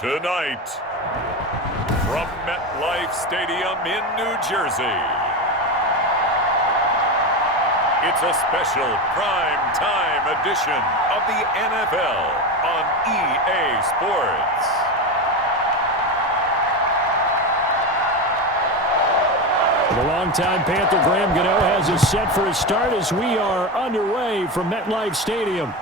Tonight, from MetLife Stadium in New Jersey, it's a special prime time edition of the NFL on EA Sports. The longtime Panther Graham Gano has us set for a start as we are underway from MetLife Stadium.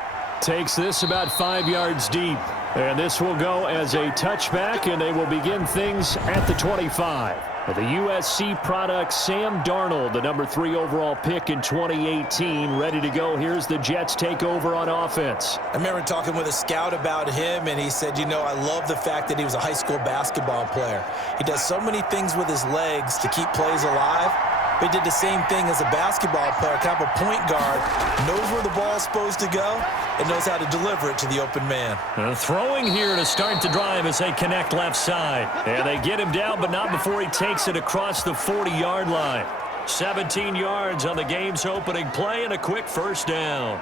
Takes this about 5 yards deep. And this will go as a touchback, and they will begin things at the 25. The USC product, Sam Darnold, the number 3 overall pick in 2018, ready to go. Here's the Jets take over on offense. I remember talking with a scout about him, and he said, you know, I love the fact that he was a high school basketball player. He does so many things with his legs to keep plays alive. But he did the same thing as a basketball player, kind of a point guard, knows where the ball is supposed to go, and knows how to deliver it to the open man. Throwing here to start the drive as they connect left side. And they get him down, but not before he takes it across the 40-yard line. 17 yards on the game's opening play and a quick first down.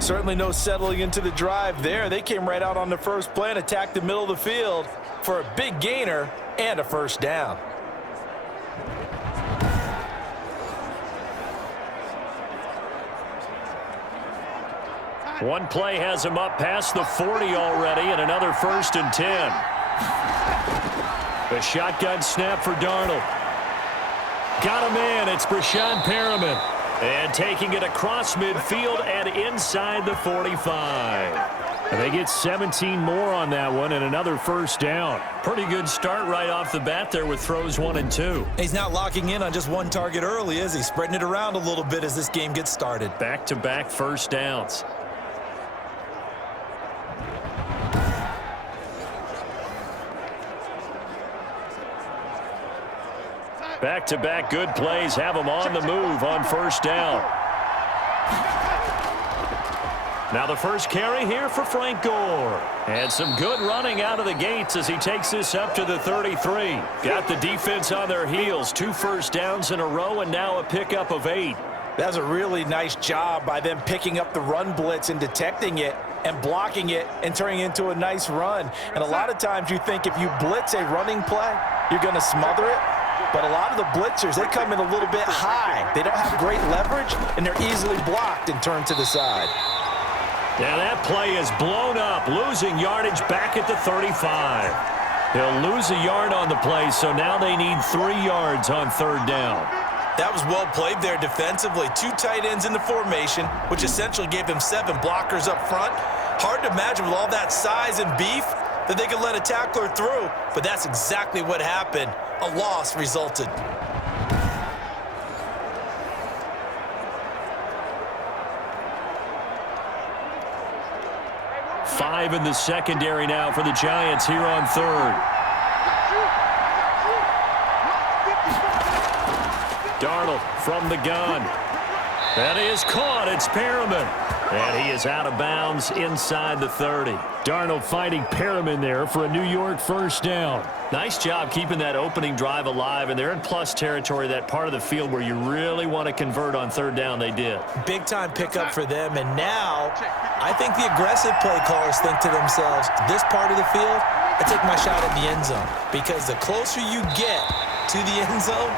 Certainly no settling into the drive there. They came right out on the first play and attacked the middle of the field for a big gainer and a first down. One play has him up past the 40 already, and another 1st and 10. The shotgun snap for Darnold. Got him in. It's Breshad Perriman. And taking it across midfield and inside the 45. And they get 17 more on that one and another first down. Pretty good start right off the bat there with throws 1 and 2. He's not locking in on just one target early, is he? Spreading it around a little bit as this game gets started. Back-to-back first downs. Back-to-back good plays have them on the move on first down. Now the first carry here for Frank Gore. And some good running out of the gates as he takes this up to the 33. Got the defense on their heels. 2 first downs in a row and now a pickup of 8. That's a really nice job by them picking up the run blitz and detecting it and blocking it and turning it into a nice run. And a lot of times you think if you blitz a running play, you're going to smother it. But a lot of the blitzers, they come in a little bit high. They don't have great leverage, and they're easily blocked and turned to the side. Yeah, that play is blown up, losing yardage back at the 35. They'll lose a yard on the play, so now they need 3 yards on third down. That was well played there defensively. 2 tight ends in the formation, which essentially gave them 7 blockers up front. Hard to imagine with all that size and beef that they could let a tackler through, but that's exactly what happened. A loss resulted. Five in the secondary now for the Giants here on third. Darnold from the gun. That is caught. It's Perriman. And he is out of bounds inside the 30. Darnold fighting Perriman there for a New York first down. Nice job keeping that opening drive alive, and they're in plus territory, that part of the field where you really want to convert on third down. They did. Big-time pickup for them, and now I think the aggressive play callers think to themselves, this part of the field, I take my shot at the end zone, because the closer you get to the end zone,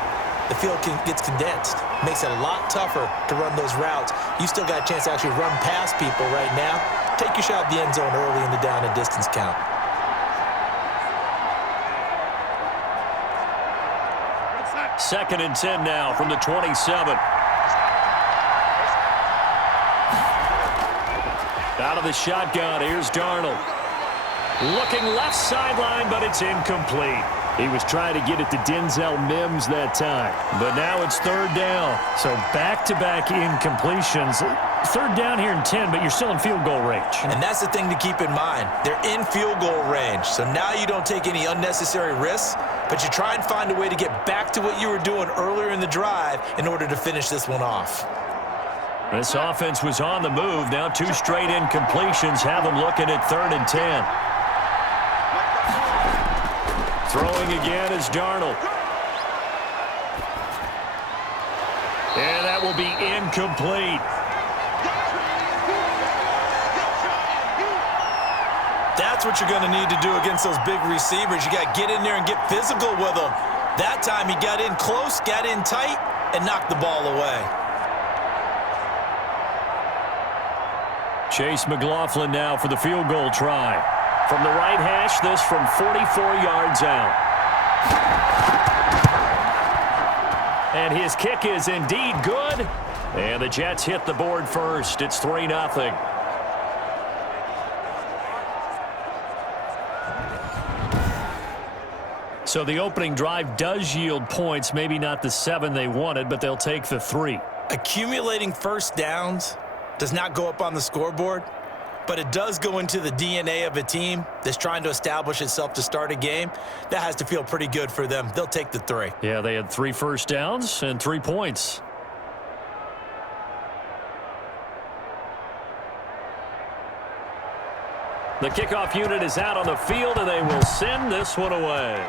the field gets condensed. Makes it a lot tougher to run those routes. You still got a chance to actually run past people right now. Take your shot at the end zone early in the down and distance count. Second and 10 now from the 27. Out of the shotgun, here's Darnold. Looking left sideline, but it's incomplete. He was trying to get it to Denzel Mims that time. But now it's third down. So back-to-back incompletions. Third down here in 10, but you're still in field goal range. And that's the thing to keep in mind. They're in field goal range. So now you don't take any unnecessary risks, but you try and find a way to get back to what you were doing earlier in the drive in order to finish this one off. This offense was on the move. Now 2 straight incompletions have them looking at third and 10. Throwing again is Darnold. And that will be incomplete. what you're going to need to do against those big receivers. You got to get in there and get physical with them. That time he got in close, got in tight, and knocked the ball away. Chase McLaughlin now for the field goal try. From the right hash, this from 44 yards out. And his kick is indeed good. And the Jets hit the board first. It's 3-0. So the opening drive does yield points, maybe not the 7 they wanted, but they'll take the 3. Accumulating first downs does not go up on the scoreboard, but it does go into the DNA of a team that's trying to establish itself to start a game. That has to feel pretty good for them. They'll take the 3. Yeah, they had 3 first downs and 3 points. The kickoff unit is out on the field, and they will send this one away.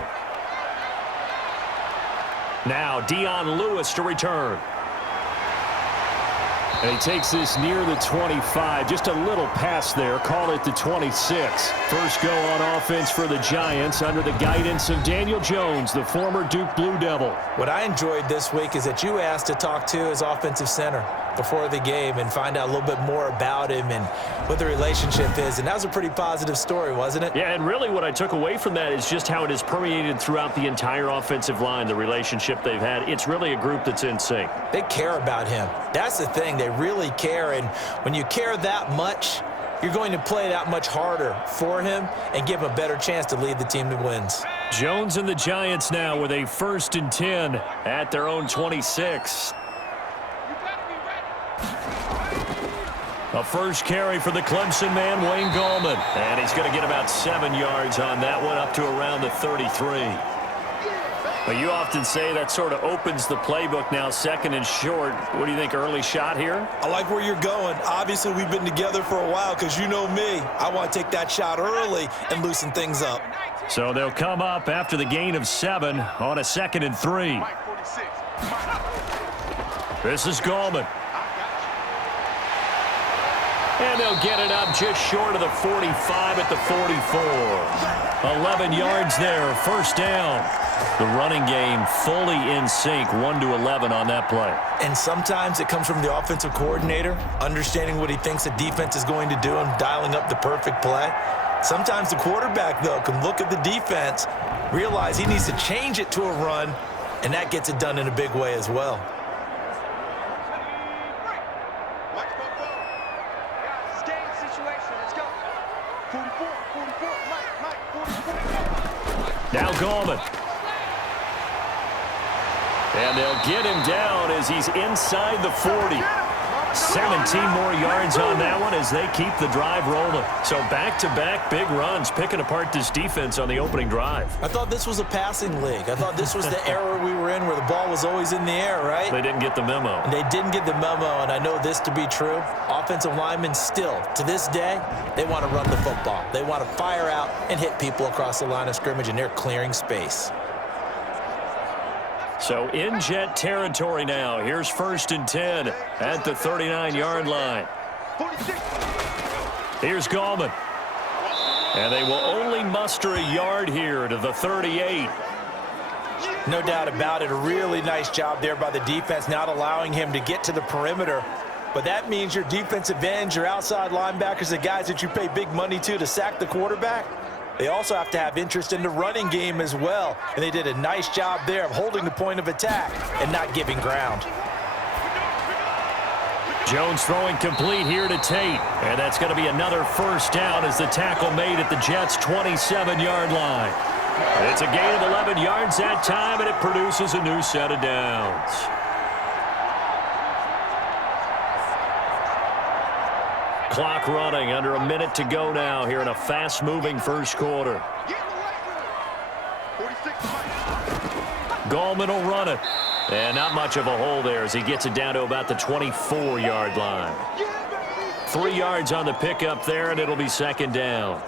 Now, Dion Lewis to return. And he takes this near the 25. Just a little pass there. Call it the 26. First go on offense for the Giants under the guidance of Daniel Jones, the former Duke Blue Devil. What I enjoyed this week is that you asked to talk to his offensive center before the game and find out a little bit more about him and what the relationship is. And that was a pretty positive story, wasn't it? Yeah, and really what I took away from that is just how it has permeated throughout the entire offensive line, the relationship they've had. It's really a group that's in sync. They care about him. That's the thing. They really care. And when you care that much, you're going to play that much harder for him and give him a better chance to lead the team to wins. Jones and the Giants now with a 1st and 10 at their own 26. A first carry for the Clemson man, Wayne Gallman. And he's going to get about 7 yards on that one, up to around the 33. But you often say that sort of opens the playbook now, 2nd and short. What do you think, early shot here? I like where you're going. Obviously, we've been together for a while because you know me. I want to take that shot early and loosen things up. So they'll come up after the gain of 7 on a 2nd and 3. This is Gallman. And they'll get it up just short of the 45 at the 44. 11 yards there, first down. The running game fully in sync, 1-11 on that play. And sometimes it comes from the offensive coordinator, understanding what he thinks the defense is going to do and dialing up the perfect play. Sometimes the quarterback, though, can look at the defense, realize he needs to change it to a run, and that gets it done in a big way as well. Now Gallman. And they'll get him down as he's inside the 40. 17 more yards on that one as they keep the drive rolling. So back-to-back big runs, picking apart this defense on the opening drive. I thought this was a passing league. I thought this was the era we were in where the ball was always in the air, right? They didn't get the memo. And they didn't get the memo, and I know this to be true. Offensive linemen still, to this day, they want to run the football. They want to fire out and hit people across the line of scrimmage, and they're clearing space. So in Jet territory now. Here's 1st and 10 at the 39-yard line. Here's Gallman. And they will only muster a yard here to the 38. No doubt about it. A really nice job there by the defense, not allowing him to get to the perimeter. But that means your defensive ends, your outside linebackers, the guys that you pay big money to sack the quarterback, they also have to have interest in the running game as well. And they did a nice job there of holding the point of attack and not giving ground. Jones throwing complete here to Tate. And that's going to be another first down as the tackle made at the Jets' 27-yard line. It's a gain of 11 yards that time, and it produces a new set of downs. Clock running, under a minute to go now here in a fast-moving first quarter. Gallman will run it. And not much of a hole there as he gets it down to about the 24-yard line. 3 yards on the pickup there, and it'll be 2nd down.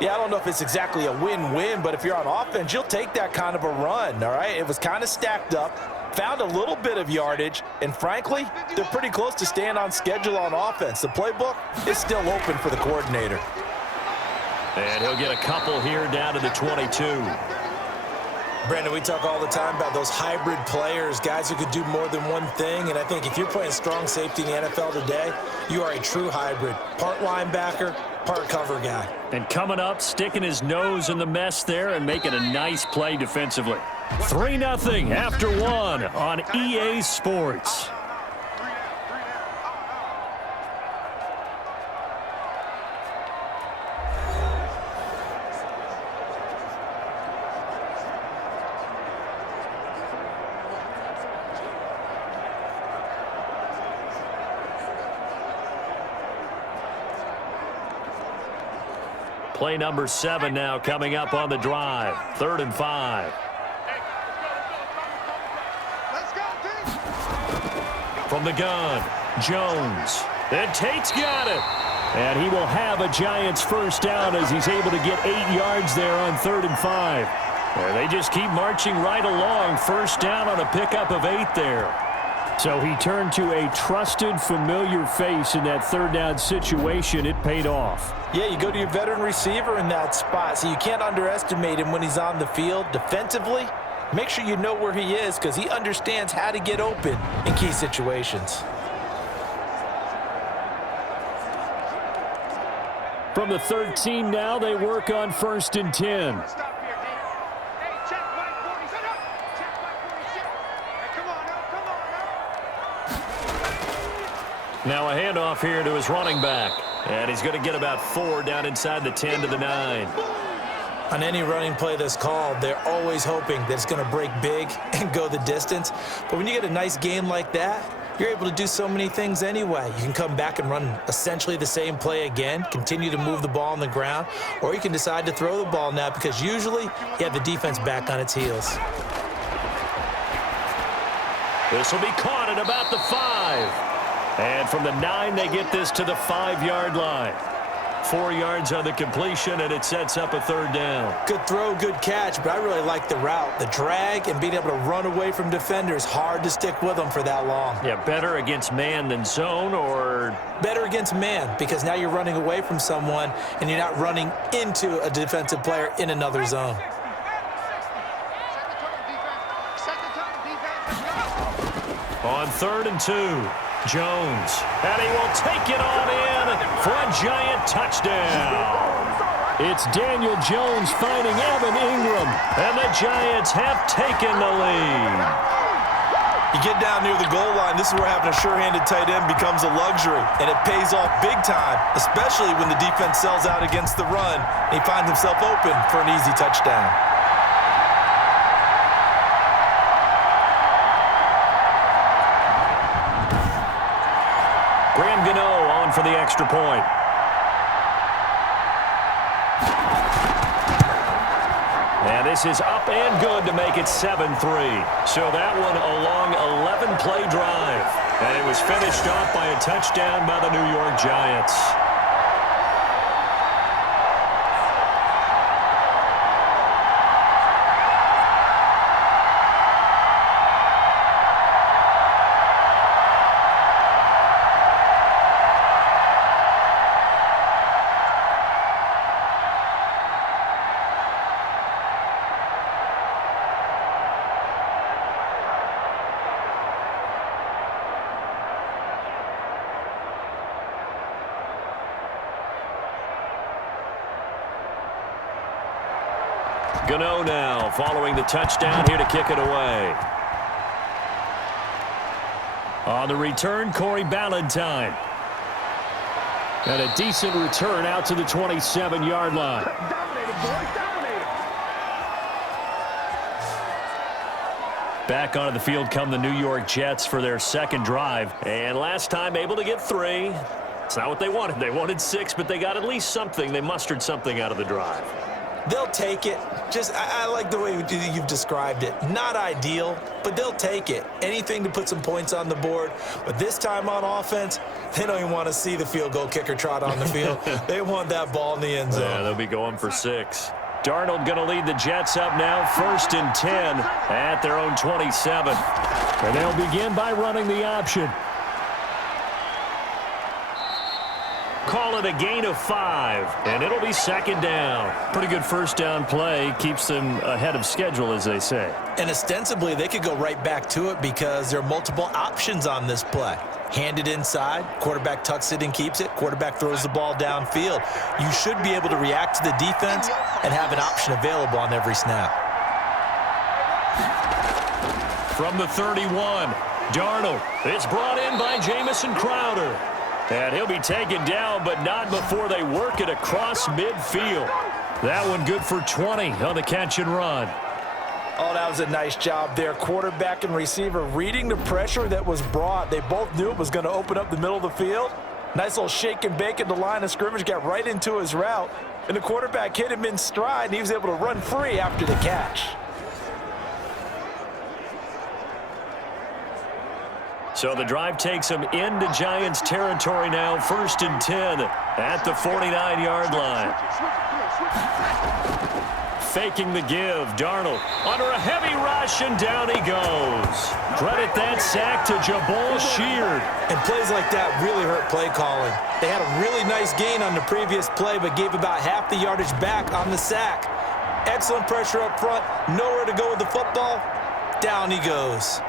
Yeah, I don't know if it's exactly a win-win, but if you're on offense, you'll take that kind of a run, all right? It was kind of stacked up, found a little bit of yardage, and frankly, they're pretty close to staying on schedule on offense. The playbook is still open for the coordinator. And he'll get a couple here down to the 22. Brandon, we talk all the time about those hybrid players, guys who could do more than one thing. And I think if you're playing strong safety in the NFL today, you are a true hybrid. Part linebacker, part cover guy. And coming up, sticking his nose in the mess there and making a nice play defensively. 3-0 after one on EA Sports. Play number 7 now coming up on the drive. 3rd and 5. From the gun, Jones. And Tate's got it. And he will have a Giants first down as he's able to get 8 yards there on 3rd and 5. And they just keep marching right along. First down on a pickup of 8 there. So he turned to a trusted, familiar face in that 3rd down situation. It paid off. Yeah, you go to your veteran receiver in that spot, so you can't underestimate him when he's on the field defensively. Make sure you know where he is because he understands how to get open in key situations. From the 13 now, they work on 1st and 10. Now a handoff here to his running back. And he's going to get about 4 down inside the 10 to the 9. On any running play that's called, they're always hoping that it's going to break big and go the distance. But when you get a nice game like that, you're able to do so many things anyway. You can come back and run essentially the same play again, continue to move the ball on the ground, or you can decide to throw the ball now because usually you have the defense back on its heels. This will be caught at about the 5. And from the 9, they get this to the 5-yard line. 4 yards on the completion, and it sets up a 3rd down. Good throw, good catch, but I really like the route. The drag and being able to run away from defenders, hard to stick with them for that long. Yeah, better against man than zone, or? Better against man, because now you're running away from someone, and you're not running into a defensive player in another zone. On 3rd and 2. Jones, and he will take it on in for a Giant touchdown. It's Daniel Jones finding Evan Ingram, and the Giants have taken the lead. You get down near the goal line, this is where having a sure-handed tight end becomes a luxury, and it pays off big time, especially when the defense sells out against the run, and he finds himself open for an easy touchdown. Graham Gano on for the extra point. And this is up and good to make it 7-3. So that one a long 11-play drive. And it was finished off by a touchdown by the New York Giants. Gano now following the touchdown here to kick it away. On the return, Corey Ballantyne. And a decent return out to the 27-yard line. Back onto the field come the New York Jets for their 2nd drive. And last time able to get 3. It's not what they wanted. They wanted 6, but they got at least something. They mustered something out of the drive. They'll take it. I like the way you've described it. Not ideal, but they'll take it. Anything to put some points on the board. But this time on offense, they don't even want to see the field goal kicker trot on the field. They want that ball in the end zone. Yeah, they'll be going for 6. Darnold going to lead the Jets up now, 1st and 10 at their own 27. And they'll begin by running the option. Call it a gain of 5, and it'll be second down. Pretty good first down play. Keeps them ahead of schedule, as they say. And ostensibly, they could go right back to it because there are multiple options on this play. Hand it inside, quarterback tucks it and keeps it, quarterback throws the ball downfield. You should be able to react to the defense and have an option available on every snap. From the 31, Darnold. It's brought in by Jamison Crowder. And he'll be taken down, but not before they work it across midfield. That one good for 20 on the catch and run. Oh, that was a nice job there. Quarterback and receiver reading the pressure that was brought. They both knew it was going to open up the middle of the field. Nice little shake and bake at the line of scrimmage, got right into his route. And the quarterback hit him in stride, and he was able to run free after the catch. So the drive takes them into Giants territory now, 1st and 10 at the 49-yard line. Faking the give, Darnold under a heavy rush, and down he goes. Credit that sack to Jabal Sheard. And plays like that really hurt play calling. They had a really nice gain on the previous play, but gave about half the yardage back on the sack. Excellent pressure up front, nowhere to go with the football. Down he goes.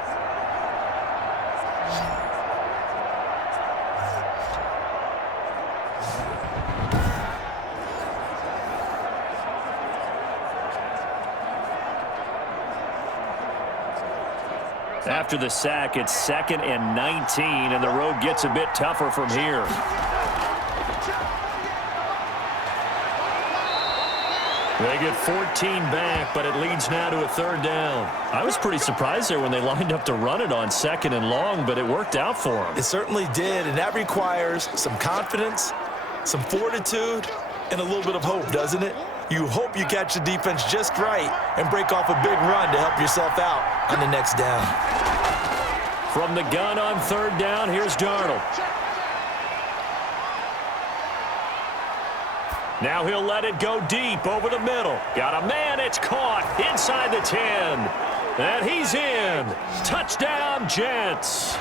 After the sack, it's 2nd and 19, and the road gets a bit tougher from here. They get 14 back, but it leads now to a 3rd down. I was pretty surprised there when they lined up to run it on 2nd and long, but it worked out for them. It certainly did, and that requires some confidence, some fortitude, and a little bit of hope, doesn't it? You hope you catch the defense just right and break off a big run to help yourself out on the next down. From the gun on 3rd down, here's Darnold. Now he'll let it go deep over the middle. Got a man, it's caught inside the 10. And he's in. Touchdown, Jets.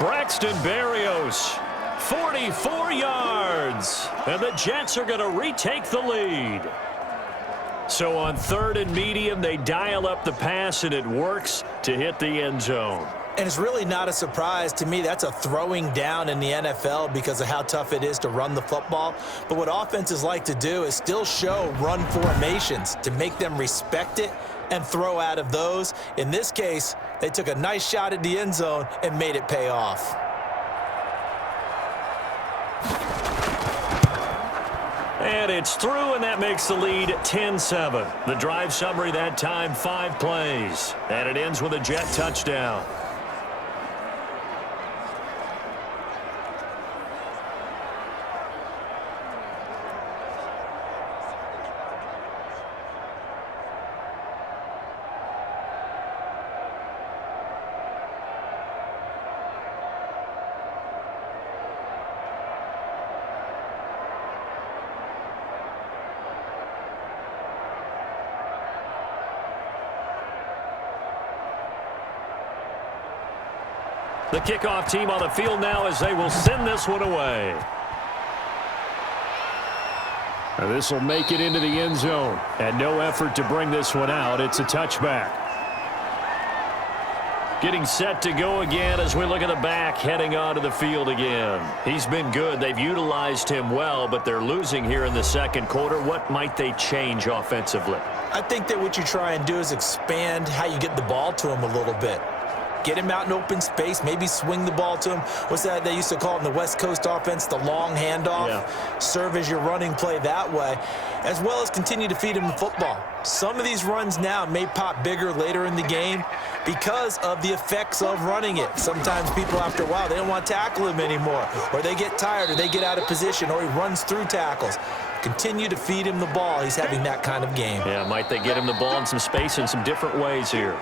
Braxton Berrios, 44 yards. And the Jets are going to retake the lead. So on 3rd and medium, they dial up the pass, and it works to hit the end zone. And it's really not a surprise to me. That's a throwing down in the NFL because of how tough it is to run the football. But what offenses like to do is still show run formations to make them respect it and throw out of those. In this case, they took a nice shot at the end zone and made it pay off. And it's through, and that makes the lead 10-7. The drive summary that time, 5 plays. And it ends with a Jet touchdown. The kickoff team on the field now as they will send this one away. And this will make it into the end zone. And no effort to bring this one out. It's a touchback. Getting set to go again as we look at the back heading onto the field again. He's been good. They've utilized him well, but they're losing here in the 2nd quarter. What might they change offensively? I think that what you try and do is expand how you get the ball to him a little bit. Get him out in open space, maybe swing the ball to him. What's that they used to call it in the West Coast offense, the long handoff? Yeah. Serve as your running play that way, as well as continue to feed him the football. Some of these runs now may pop bigger later in the game because of the effects of running it. Sometimes people, after a while, they don't want to tackle him anymore, or they get tired, or they get out of position, or he runs through tackles. Continue to feed him the ball. He's having that kind of game. Yeah, might they get him the ball in some space in some different ways here.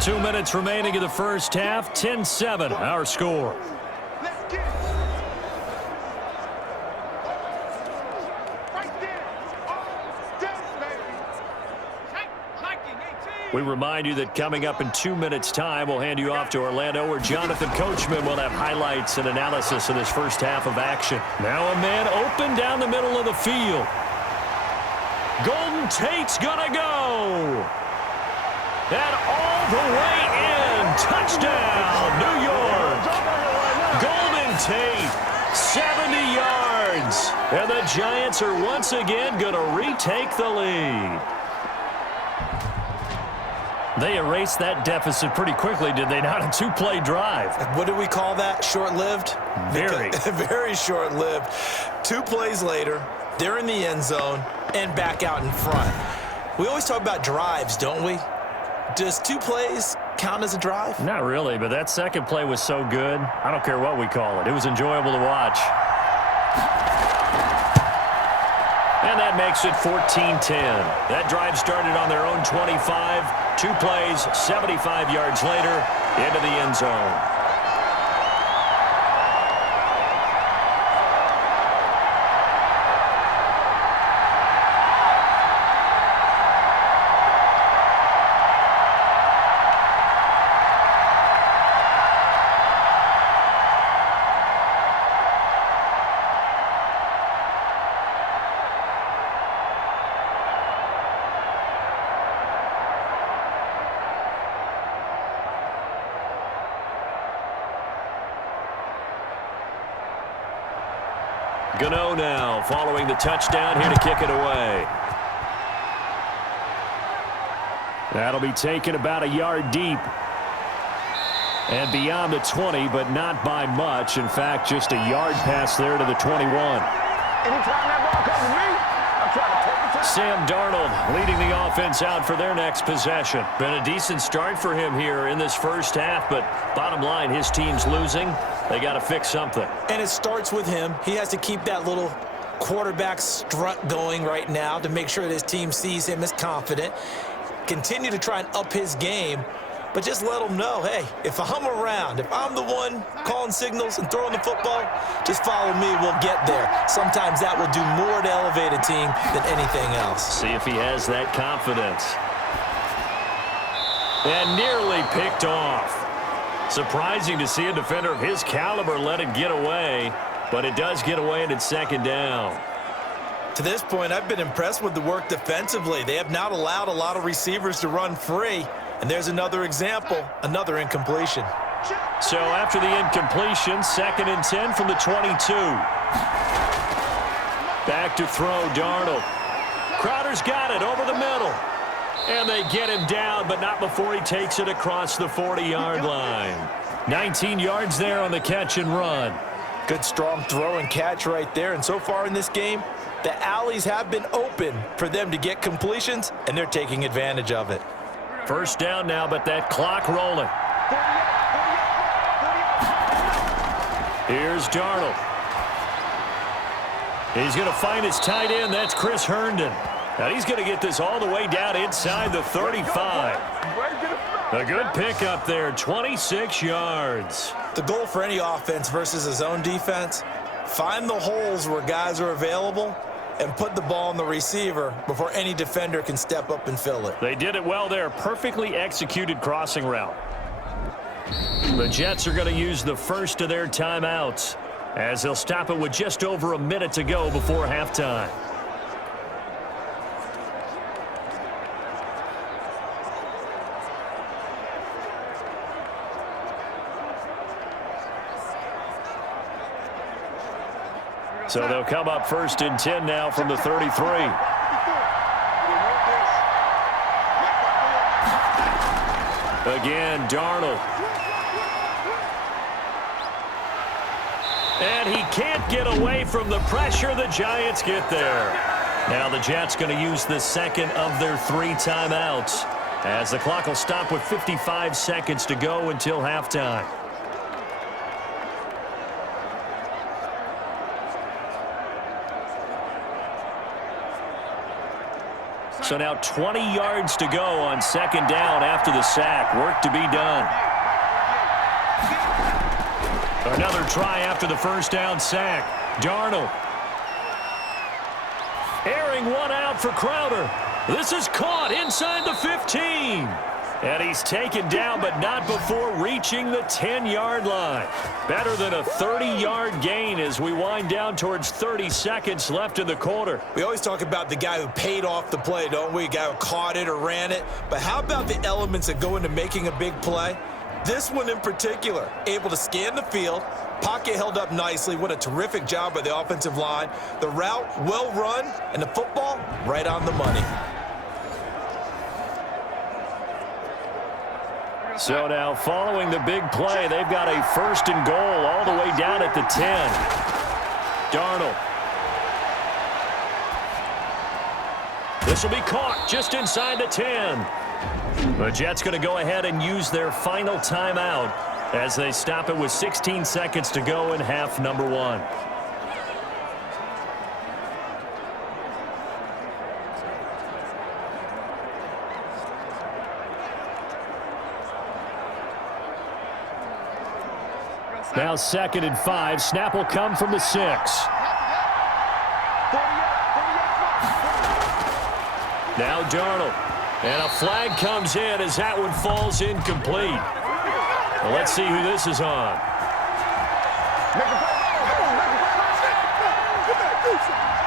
2 minutes remaining in the first half. 10-7, our score. We remind you that coming up in 2 minutes' time, we'll hand you off to Orlando, where Jonathan Coachman will have highlights and analysis of this first half of action. Now a man open down the middle of the field. Golden Tate's gonna go. And all the way in. Touchdown, New York. Golden Tate, 70 yards. And the Giants are once again going to retake the lead. They erased that deficit pretty quickly, did they not? A two-play drive. What do we call that? Short-lived? Very. Very short-lived. 2 plays later, they're in the end zone and back out in front. We always talk about drives, don't we? Does 2 plays count as a drive? Not really, but that second play was so good. I don't care what we call it. It was enjoyable to watch. And that makes it 14-10. That drive started on their own 25. 2 plays, 75 yards later, into the end zone. Gano now following the touchdown here to kick it away. That'll be taken about a yard deep. And beyond the 20, but not by much. In fact, just a yard pass there to the 21. Anytime that ball comes to me, I'm trying to take it to Sam Darnold leading the offense out for their next possession. Been a decent start for him here in this first half, but bottom line, his team's losing. They got to fix something. And it starts with him. He has to keep that little quarterback strut going right now to make sure that his team sees him as confident. Continue to try and up his game, but just let him know, hey, if I'm around, if I'm the one calling signals and throwing the football, just follow me, we'll get there. Sometimes that will do more to elevate a team than anything else. See if he has that confidence. And nearly picked off. Surprising to see a defender of his caliber let it get away, but it does get away and it's second down. To this point, I've been impressed with the work defensively. They have not allowed a lot of receivers to run free. And there's another example, another incompletion. So after the incompletion, 2nd and 10 from the 22. Back to throw, Darnold. Crowder's got it over the middle. And they get him down, but not before he takes it across the 40-yard line. 19 yards there on the catch and run. Good strong throw and catch right there. And so far in this game, the alleys have been open for them to get completions, and they're taking advantage of it. First down now, but that clock rolling. Here's Darnold. He's going to find his tight end. That's Chris Herndon. Now he's going to get this all the way down inside the 35. A good pickup there, 26 yards. The goal for any offense versus his own defense, find the holes where guys are available and put the ball on the receiver before any defender can step up and fill it. They did it well there. Perfectly executed crossing route. The Jets are going to use the first of their timeouts as they'll stop it with just over a minute to go before halftime. So they'll come up 1st and 10 now from the 33. Again, Darnold. And he can't get away from the pressure. The Giants get there. Now the Jets going to use the 2nd of their 3 timeouts as the clock will stop with 55 seconds to go until halftime. So now 20 yards to go on 2nd down after the sack. Work to be done. Another try after the first down sack. Darnold. Airing one out for Crowder. This is caught inside the 15. And he's taken down, but not before reaching the 10-yard line. Better than a 30-yard gain as we wind down towards 30 seconds left in the quarter. We always talk about the guy who paid off the play, don't we? The guy who caught it or ran it. But how about the elements that go into making a big play? This one in particular, able to scan the field, pocket held up nicely. What a terrific job by the offensive line. The route, well run, and the football, right on the money. So now, following the big play, they've got a 1st and goal all the way down at the 10. Darnold. This will be caught just inside the 10. The Jets going to go ahead and use their final timeout as they stop it with 16 seconds to go in half number 1. Now 2nd and 5. Snap will come from the 6. Now Darnold. And a flag comes in as that one falls incomplete. Well, let's see who this is on.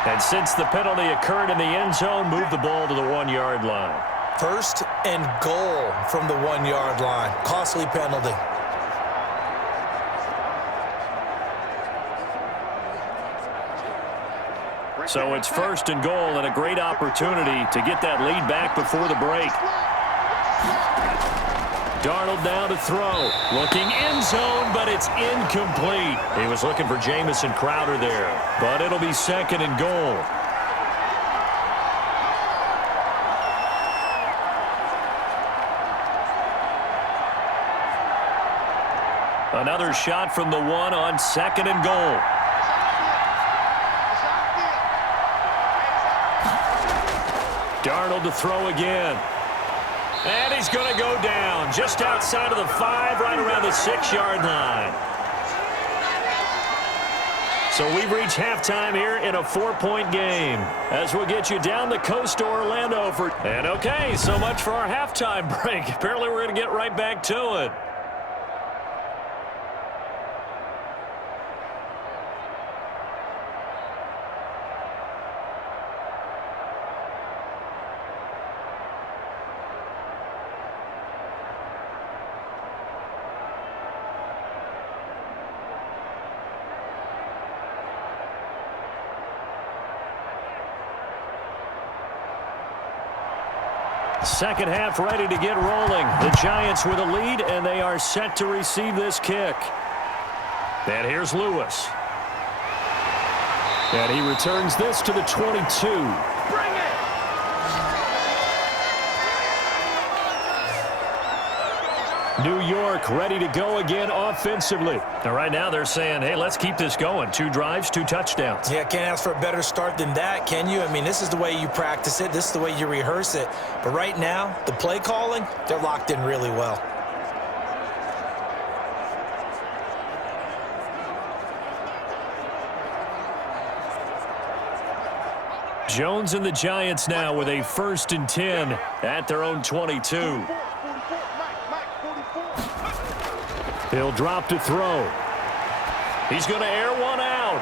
And since the penalty occurred in the end zone, move the ball to the 1-yard line. 1st and goal from the 1-yard line. Costly penalty. So it's 1st and goal and a great opportunity to get that lead back before the break. Darnold now to throw. Looking end zone, but it's incomplete. He was looking for Jamison Crowder there, but it'll be 2nd and goal. Another shot from the 1 on 2nd and goal. Darnold to throw again. And he's going to go down just outside of the 5, right around the 6-yard line. So we've reached halftime here in a 4-point game as we'll get you down the coast to Orlando for... And okay, so much for our halftime break. Apparently we're going to get right back to it. Second half ready to get rolling. The Giants with a lead, and they are set to receive this kick. And here's Lewis. And he returns this to the 22. Bring it! New York ready to go again offensively. Now, right now they're saying, hey, let's keep this going. 2 drives, 2 touchdowns. Yeah, can't ask for a better start than that, can you? I mean, this is the way you practice it. This is the way you rehearse it. But right now, the play calling, they're locked in really well. Jones and the Giants now with a 1st and 10 at their own 22. He'll drop to throw. He's going to air one out.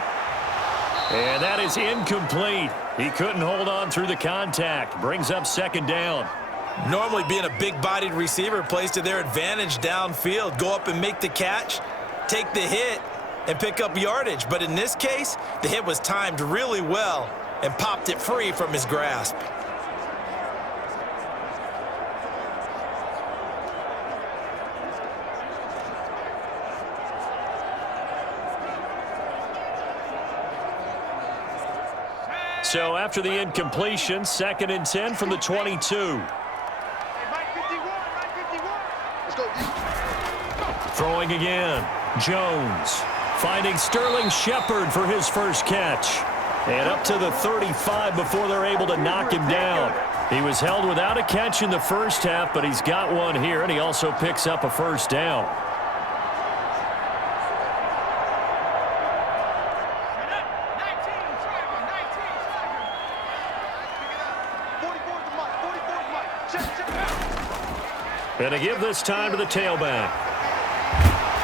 And that is incomplete. He couldn't hold on through the contact. Brings up 2nd down. Normally being a big-bodied receiver plays to their advantage downfield. Go up and make the catch, take the hit, and pick up yardage. But in this case, the hit was timed really well and popped it free from his grasp. So after the incompletion, 2nd and 10 from the 22. Throwing again. Jones finding Sterling Shepard for his first catch. And up to the 35 before they're able to knock him down. He was held without a catch in the first half, but he's got one here, and he also picks up a 1st down. And to give this time to the tailback.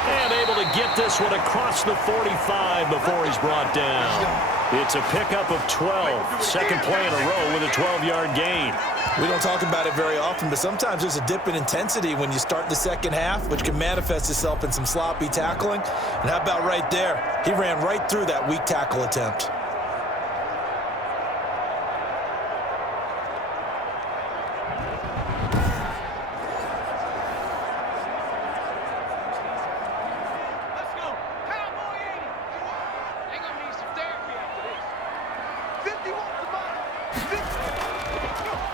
And able to get this one across the 45 before he's brought down. It's a pickup of 12. Second play in a row with a 12-yard gain. We don't talk about it very often, but sometimes there's a dip in intensity when you start the second half, which can manifest itself in some sloppy tackling. And how about right there? He ran right through that weak tackle attempt.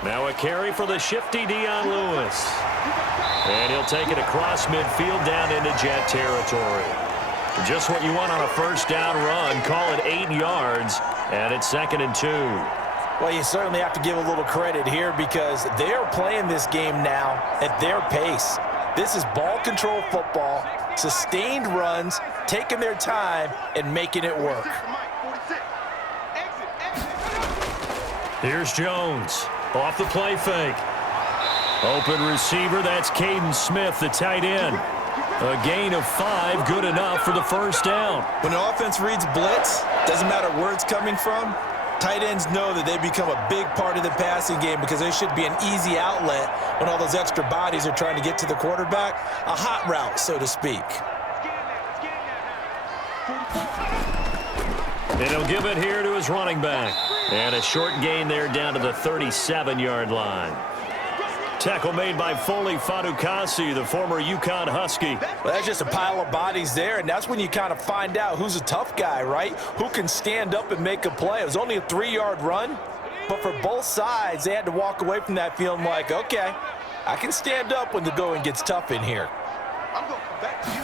Now a carry for the shifty Dion Lewis. And he'll take it across midfield down into Jet territory. Just what you want on a first down run. Call it 8 yards, and it's 2nd and 2. Well, you certainly have to give a little credit here because they're playing this game now at their pace. This is ball control football, sustained runs, taking their time, and making it work. Here's Jones. Off the play fake. Open receiver, that's Caden Smith, the tight end. A gain of 5, good enough for the first down. When an offense reads blitz, doesn't matter where it's coming from, tight ends know that they become a big part of the passing game because they should be an easy outlet when all those extra bodies are trying to get to the quarterback. A hot route, so to speak. And he'll give it here to his running back. And a short gain there down to the 37-yard line. Tackle made by Foley Fadukasi, the former UConn Husky. Well, that's just a pile of bodies there, and that's when you kind of find out who's a tough guy, right? Who can stand up and make a play. It was only a 3-yard run, but for both sides, they had to walk away from that feeling like, okay, I can stand up when the going gets tough in here. I'm going to come back to you.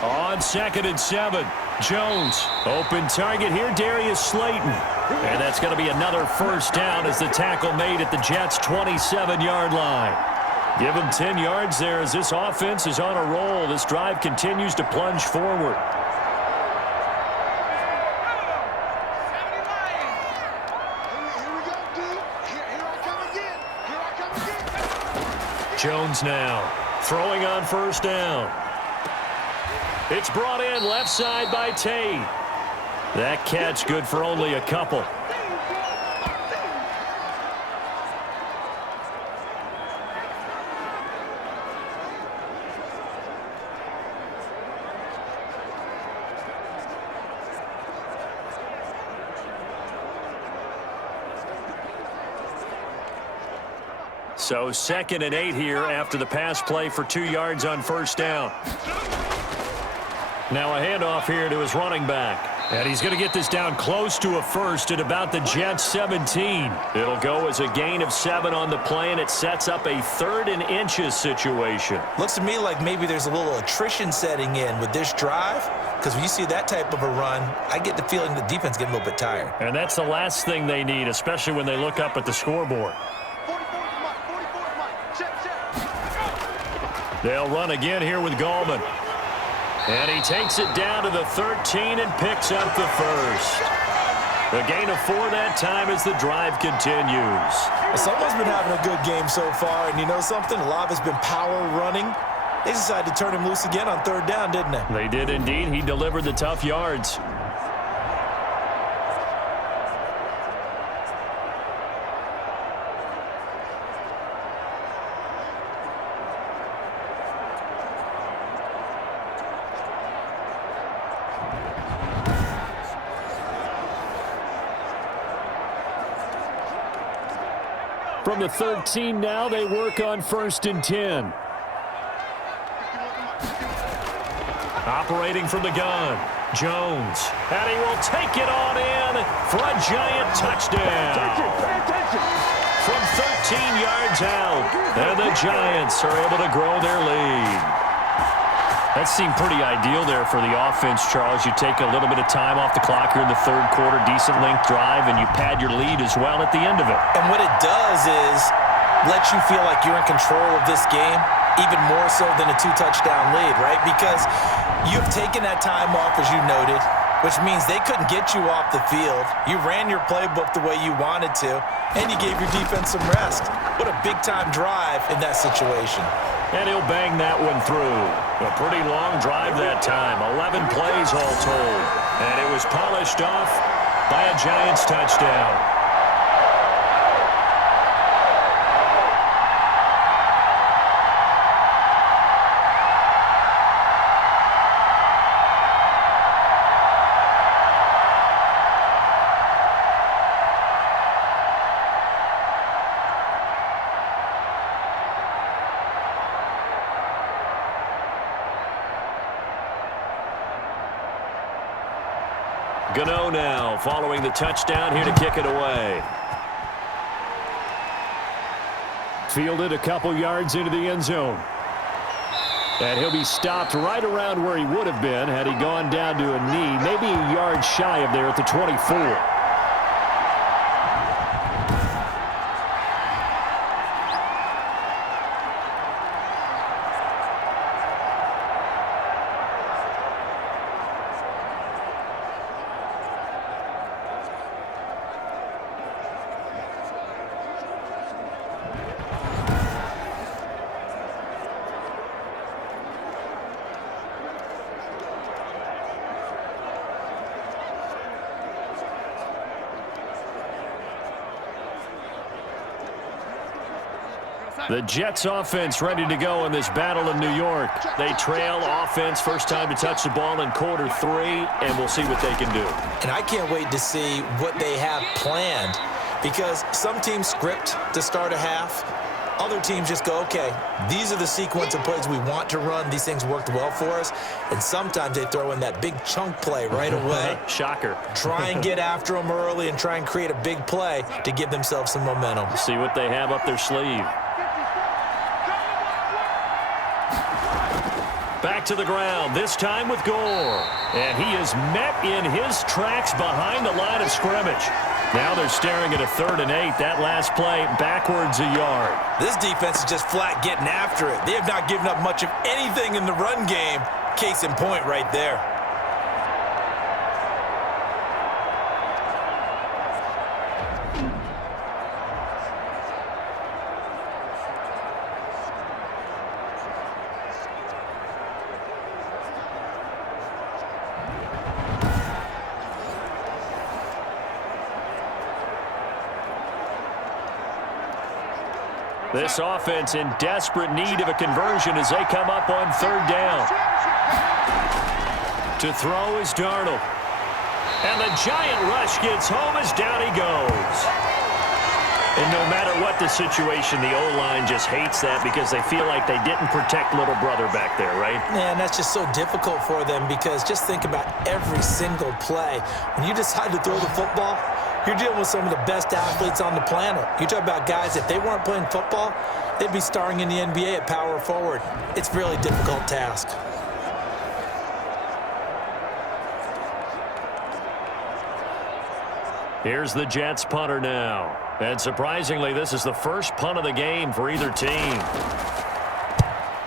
On 2nd and 7, Jones. Open target here, Darius Slayton. And that's going to be another first down as the tackle made at the Jets' 27-yard line. Give them 10 yards there as this offense is on a roll. This drive continues to plunge forward. Jones now throwing on first down. It's brought in left side by Tate. That catch good for only a couple. So 2nd and 8 here after the pass play for 2 yards on first down. Now a handoff here to his running back. And he's going to get this down close to a first at about the Jets' 17. It'll go as a gain of 7 on the play, and it sets up a 3rd and inches situation. Looks to me like maybe there's a little attrition setting in with this drive, because when you see that type of a run, I get the feeling the defense getting a little bit tired. And that's the last thing they need, especially when they look up at the scoreboard. 44 is mine. 44 is mine. Check. They'll run again here with Gallman. And he takes it down to the 13 and picks up the first. A gain of 4 that time as the drive continues. Someone's been having a good game so far, and you know something? A lot of it's been power running. They decided to turn him loose again on 3rd down, didn't they? They did indeed. He delivered the tough yards. From the 13 now, they work on 1st and 10. Operating from the gun, Jones. And he will take it on in for a giant touchdown. From 13 yards out, and the Giants are able to grow their lead. That seemed pretty ideal there for the offense, Charles. You take a little bit of time off the clock here in the 3rd quarter, decent length drive, and you pad your lead as well at the end of it. And what it does is let you feel like you're in control of this game, even more so than a 2-touchdown lead, right? Because you've taken that time off, as you noted. which means they couldn't get you off the field. You ran your playbook the way you wanted to, and you gave your defense some rest. What a big-time drive in that situation. And he'll bang that one through. A pretty long drive that time. 11 plays all told. And it was polished off by a Giants touchdown. Gano now following the touchdown here to kick it away. Fielded a couple yards into the end zone. And he'll be stopped right around where he would have been had he gone down to a knee, maybe a yard shy of there at the 24. The Jets offense ready to go in this battle in New York. They trail offense, first time to touch the ball in quarter 3, and we'll see what they can do. And I can't wait to see what they have planned, because some teams script to start a half. Other teams just go, okay, these are the sequence of plays we want to run. These things worked well for us. And sometimes they throw in that big chunk play right away. Shocker. Try and get after them early and try and create a big play to give themselves some momentum. See what they have up their sleeve. Back to the ground, this time with Gore. And he is met in his tracks behind the line of scrimmage. Now they're staring at a 3rd and 8. That last play backwards a yard. This defense is just flat getting after it. They have not given up much of anything in the run game. Case in point right there. This offense in desperate need of a conversion as they come up on 3rd down. To throw is Darnold. And the giant rush gets home as down he goes. And no matter what the situation, the O-line just hates that because they feel like they didn't protect little brother back there, right? Man, that's just so difficult for them because just think about every single play. When you decide to throw the football, you're dealing with some of the best athletes on the planet. You talk about guys, if they weren't playing football, they'd be starring in the NBA at power forward. It's a really difficult task. Here's the Jets punter now. And surprisingly, this is the first punt of the game for either team.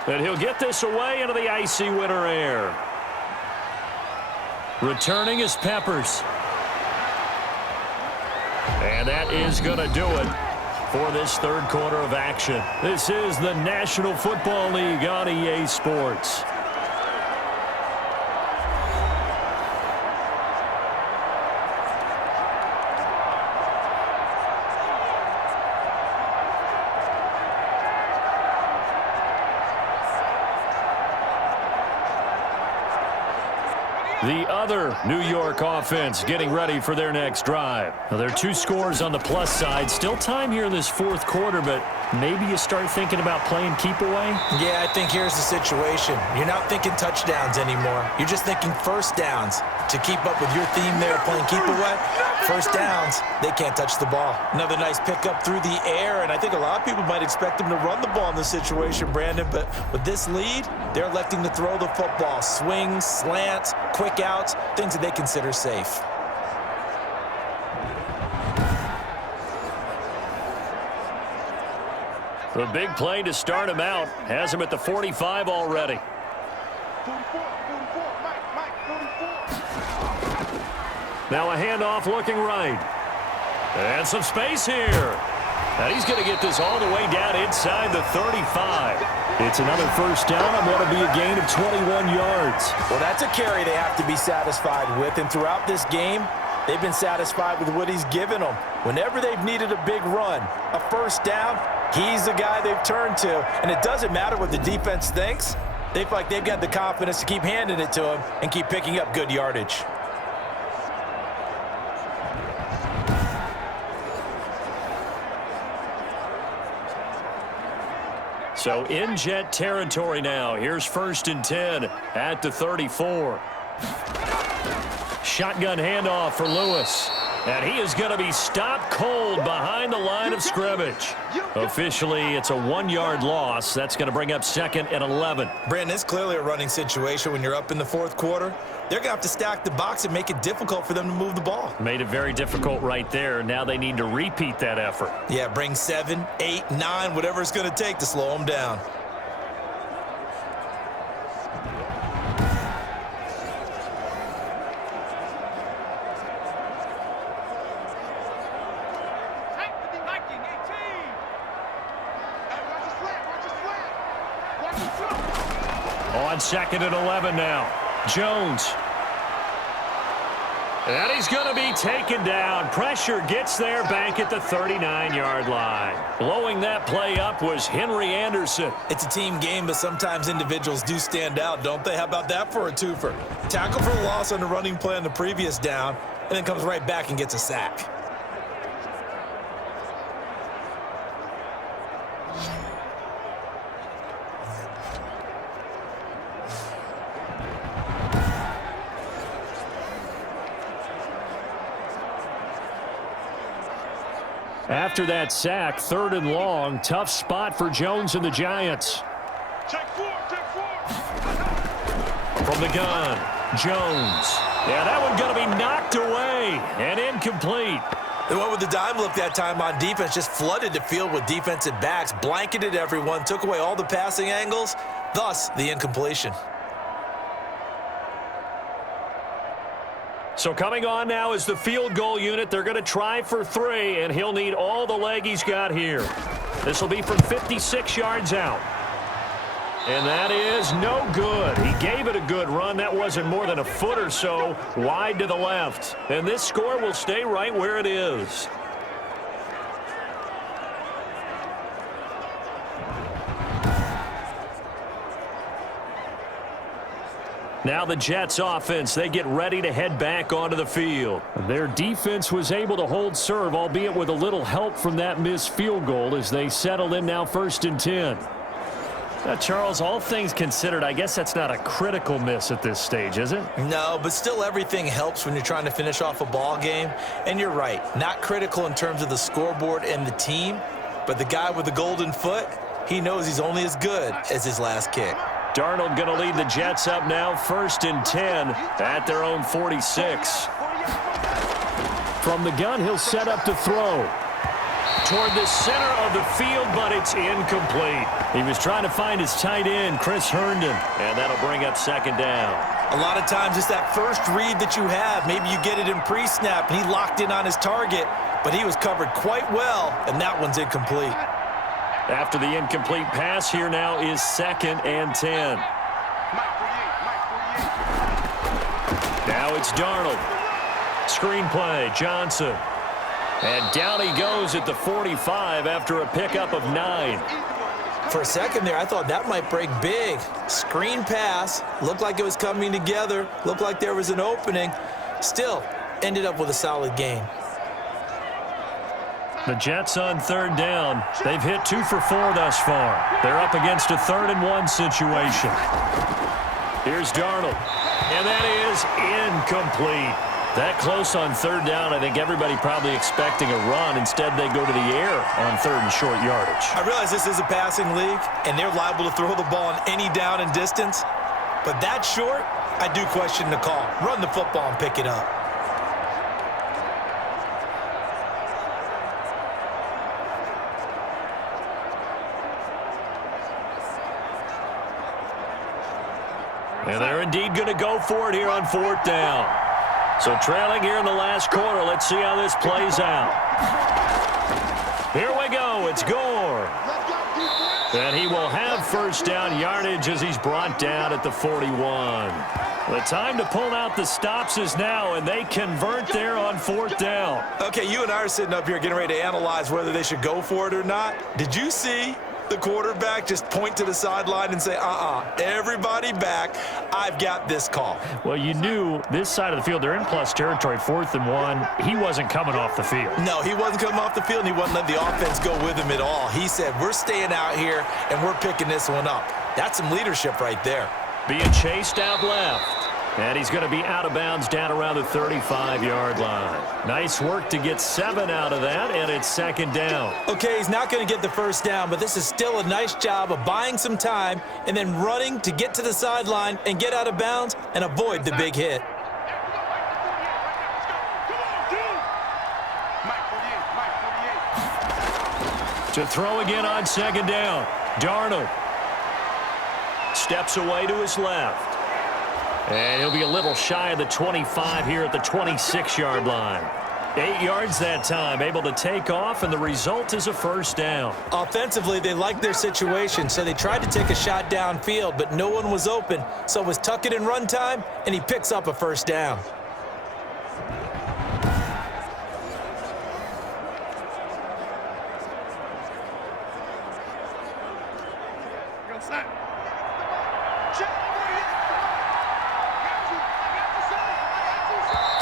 And he'll get this away into the icy winter air. Returning is Peppers. And that is going to do it for this 3rd quarter of action. This is the National Football League on EA Sports. The other New York offense getting ready for their next drive. Now, there are 2 scores on the plus side. Still time here in this 4th quarter, but maybe you start thinking about playing keep away? Yeah, I think here's the situation. You're not thinking touchdowns anymore. You're just thinking first downs. To keep up with your theme there, playing keep away, first downs, they can't touch the ball. Another nice pickup through the air, and I think a lot of people might expect them to run the ball in this situation, Brandon, but with this lead, they're electing to throw the football. Swings, slants, quick outs, things that they consider safe. The big play to start him out has him at the 45 already. 44, Mike, 44. Now a handoff looking right. And some space here. And he's going to get this all the way down inside the 35. It's another first down on what will be a gain of 21 yards. Well, that's a carry they have to be satisfied with. And throughout this game, they've been satisfied with what he's given them. Whenever they've needed a big run, a first down, he's the guy they've turned to. And it doesn't matter what the defense thinks. They feel like they've got the confidence to keep handing it to him and keep picking up good yardage. So in Jet territory now. Here's 1st and 10 at the 34. Shotgun handoff for Lewis. And he is going to be stopped cold behind the line of scrimmage. Officially, it's a 1-yard loss. That's going to bring up 2nd and 11. Brandon, it's clearly a running situation when you're up in the 4th quarter. They're going to have to stack the box and make it difficult for them to move the ball. Made it very difficult right there. Now they need to repeat that effort. Yeah, bring 7, 8, 9, whatever it's going to take to slow them down. On 2nd and 11 now. Jones. And he's going to be taken down. Pressure gets there back at the 39-yard line. Blowing that play up was Henry Anderson. It's a team game, but sometimes individuals do stand out, don't they? How about that for a twofer? Tackle for a loss on the running play on the previous down, and then comes right back and gets a sack. After that sack, 3rd and long, tough spot for Jones and the Giants. Take 4. From the gun, Jones. Yeah, that one going to be knocked away and incomplete. They went with the dime look that time on defense, just flooded the field with defensive backs, blanketed everyone, took away all the passing angles, thus the incompletion. So coming on now is the field goal unit. They're going to try for 3, and he'll need all the leg he's got here. This will be from 56 yards out. And that is no good. He gave it a good run. That wasn't more than a foot or so wide to the left. And this score will stay right where it is. Now the Jets offense, they get ready to head back onto the field. Their defense was able to hold serve, albeit with a little help from that missed field goal as they settle in now 1st and 10. Charles, all things considered, I guess that's not a critical miss at this stage, is it? No, but still everything helps when you're trying to finish off a ball game. And you're right, not critical in terms of the scoreboard and the team, but the guy with the golden foot, he knows he's only as good as his last kick. Darnold going to lead the Jets up now, 1st and 10 at their own 46. From the gun, he'll set up to throw. Toward the center of the field, but it's incomplete. He was trying to find his tight end, Chris Herndon, and that'll bring up 2nd down. A lot of times it's that first read that you have. Maybe you get it in pre-snap, and he locked in on his target, but he was covered quite well, and that one's incomplete. After the incomplete pass, here now is 2nd and 10. Now it's Darnold. Screen play, Johnson. And down he goes at the 45 after a pickup of 9. For a second there, I thought that might break big. Screen pass, looked like it was coming together, looked like there was an opening. Still, ended up with a solid game. The Jets on 3rd down. They've hit 2 for 4 thus far. They're up against a 3rd and 1 situation. Here's Darnold. And that is incomplete. That close on 3rd down, I think everybody probably expecting a run. Instead, they go to the air on 3rd and short yardage. I realize this is a passing league, and they're liable to throw the ball on any down and distance. But that short, I do question the call. Run the football and pick it up. And they're indeed going to go for it here on 4th down. So trailing here in the last quarter. Let's see how this plays out. Here we go. It's Gore. And he will have first down yardage as he's brought down at the 41. The time to pull out the stops is now, and they convert there on 4th down. Okay, you and I are sitting up here getting ready to analyze whether they should go for it or not. Did you see the quarterback just point to the sideline and say, everybody back, I've got this call? Well, you knew this side of the field, they're in plus territory, 4th and 1. He wasn't coming off the field. No, he wasn't coming off the field, and he wasn't letting the offense go with him at all. He said, we're staying out here, and we're picking this one up. That's some leadership right there. Being chased out left. And he's going to be out of bounds down around the 35-yard line. Nice work to get 7 out of that, and it's 2nd down. Okay, he's not going to get the first down, but this is still a nice job of buying some time and then running to get to the sideline and get out of bounds and avoid the big hit. To throw again on 2nd down. Darnold steps away to his left. And he'll be a little shy of the 25 here at the 26-yard line. 8 yards that time, able to take off, and the result is a first down. Offensively, they liked their situation, so they tried to take a shot downfield, but no one was open, so it was tuck it in run time, and he picks up a first down.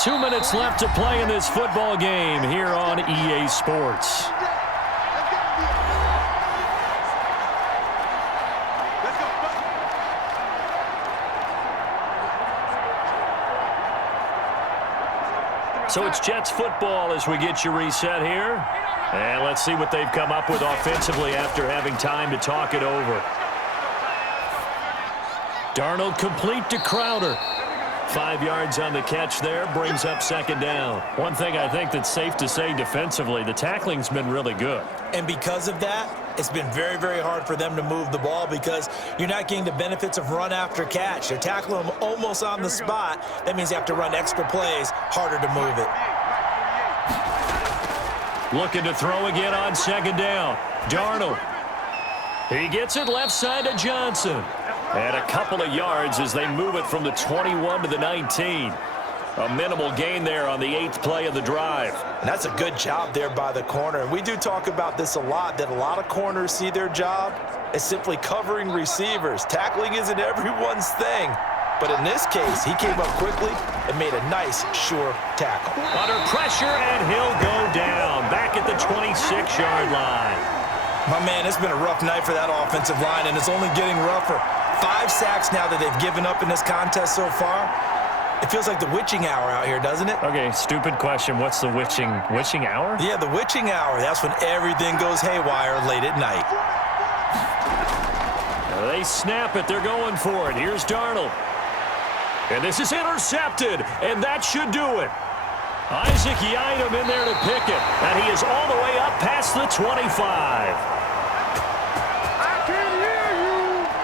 Two minutes left to play in this football game here on EA Sports. So it's Jets football as we get you reset here. And let's see what they've come up with offensively after having time to talk it over. Darnold complete to Crowder. 5 yards on the catch there, brings up 2nd down. One thing I think that's safe to say defensively, the tackling's been really good. And because of that, it's been very, very hard for them to move the ball because you're not getting the benefits of run after catch. They're tackling them almost on the spot. That means you have to run extra plays, harder to move it. Looking to throw again on 2nd down. Darnold. He gets it left side to Johnson. And a couple of yards as they move it from the 21 to the 19. A minimal gain there on the 8th play of the drive. And that's a good job there by the corner. And we do talk about this a lot, that a lot of corners see their job as simply covering receivers. Tackling isn't everyone's thing. But in this case, he came up quickly and made a nice, sure tackle. Under pressure, and he'll go down. Back at the 26-yard line. My man, it's been a rough night for that offensive line, and it's only getting rougher. 5 sacks now that they've given up in this contest so far. It feels like the witching hour out here, doesn't it? Okay, stupid question. What's the witching hour? Yeah, the witching hour. That's when everything goes haywire late at night. They snap it. They're going for it. Here's Darnold. And this is intercepted, and that should do it. Isaac Yiadom in there to pick it, and he is all the way up past the 25.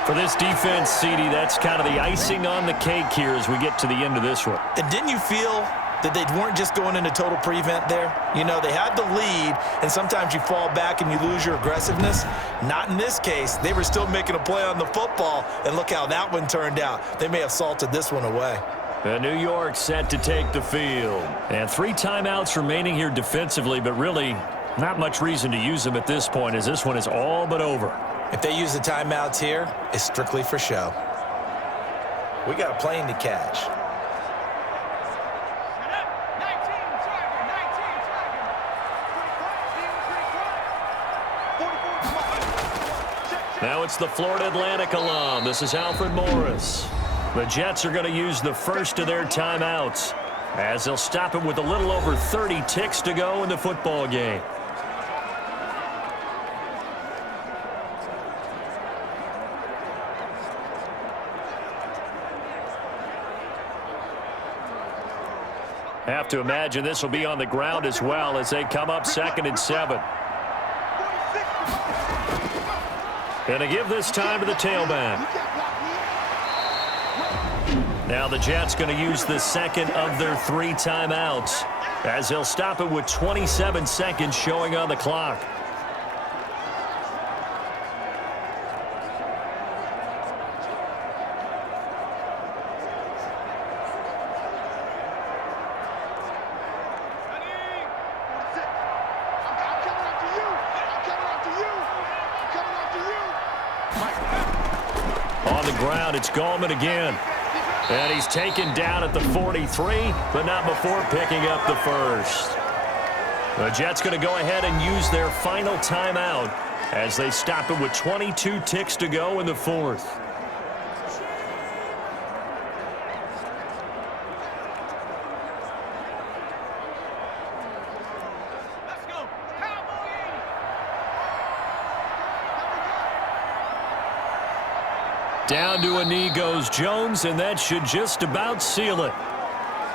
For this defense, CD, that's kind of the icing on the cake here as we get to the end of this one. And didn't you feel that they weren't just going into total prevent there? You know, they had the lead, and sometimes you fall back and you lose your aggressiveness. Not in this case. They were still making a play on the football, and look how that one turned out. They may have salted this one away. New York set to take the field. And 3 timeouts remaining here defensively, but really not much reason to use them at this point as this one is all but over. If they use the timeouts here, it's strictly for show. We got a plane to catch. Now it's the Florida Atlantic alum. This is Alfred Morris. The Jets are going to use the first of their timeouts as they'll stop it with a little over 30 ticks to go in the football game. Have to imagine this will be on the ground as well as they come up 2nd and 7. Going to give this time to the tailback. Now the Jets going to use the second of their 3 timeouts as they'll stop it with 27 seconds showing on the clock. On the ground, it's Gallman again. And he's taken down at the 43, but not before picking up the first. The Jets going to go ahead and use their final timeout as they stop it with 22 ticks to go in the fourth. Down to a knee goes Jones, and that should just about seal it.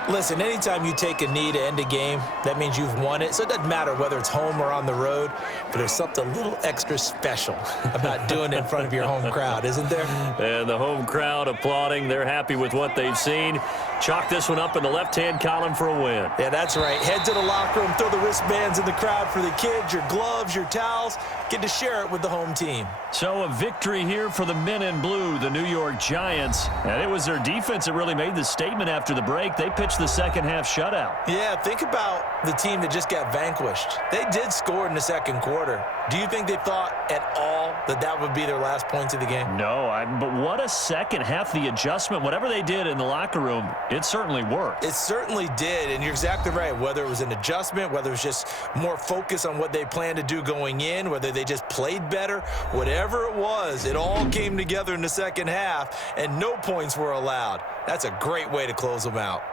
Listen, anytime you take a knee to end a game, that means you've won it. So it doesn't matter whether it's home or on the road, but there's something a little extra special about doing it in front of your home crowd, isn't there? And the home crowd applauding. They're happy with what they've seen. Chalk this one up in the left-hand column for a win. Yeah, that's right. Head to the locker room, throw the wristbands in the crowd for the kids, your gloves, your towels. Get to share it with the home team. So a victory here for the men in blue, the New York Giants. And it was their defense that really made the statement after the break. They pitched the second half shutout. Yeah, think about the team that just got vanquished. They did score in the second quarter. Do you think they thought at all that that would be their last points of the game? No, but what a second half. The adjustment, whatever they did in the locker room, it certainly worked. It certainly did, and you're exactly right. Whether it was an adjustment, whether it was just more focus on what they planned to do going in, whether they just played better, whatever it was, it all came together in the second half, and no points were allowed. That's a great way to close them out.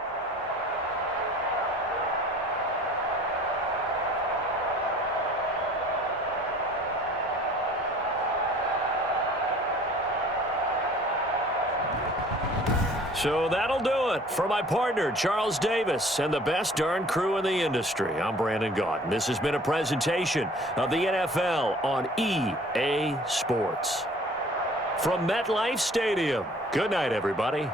So that'll do it for my partner, Charles Davis, and the best darn crew in the industry. I'm Brandon Gaudin. This has been a presentation of the NFL on EA Sports. From MetLife Stadium, good night, everybody.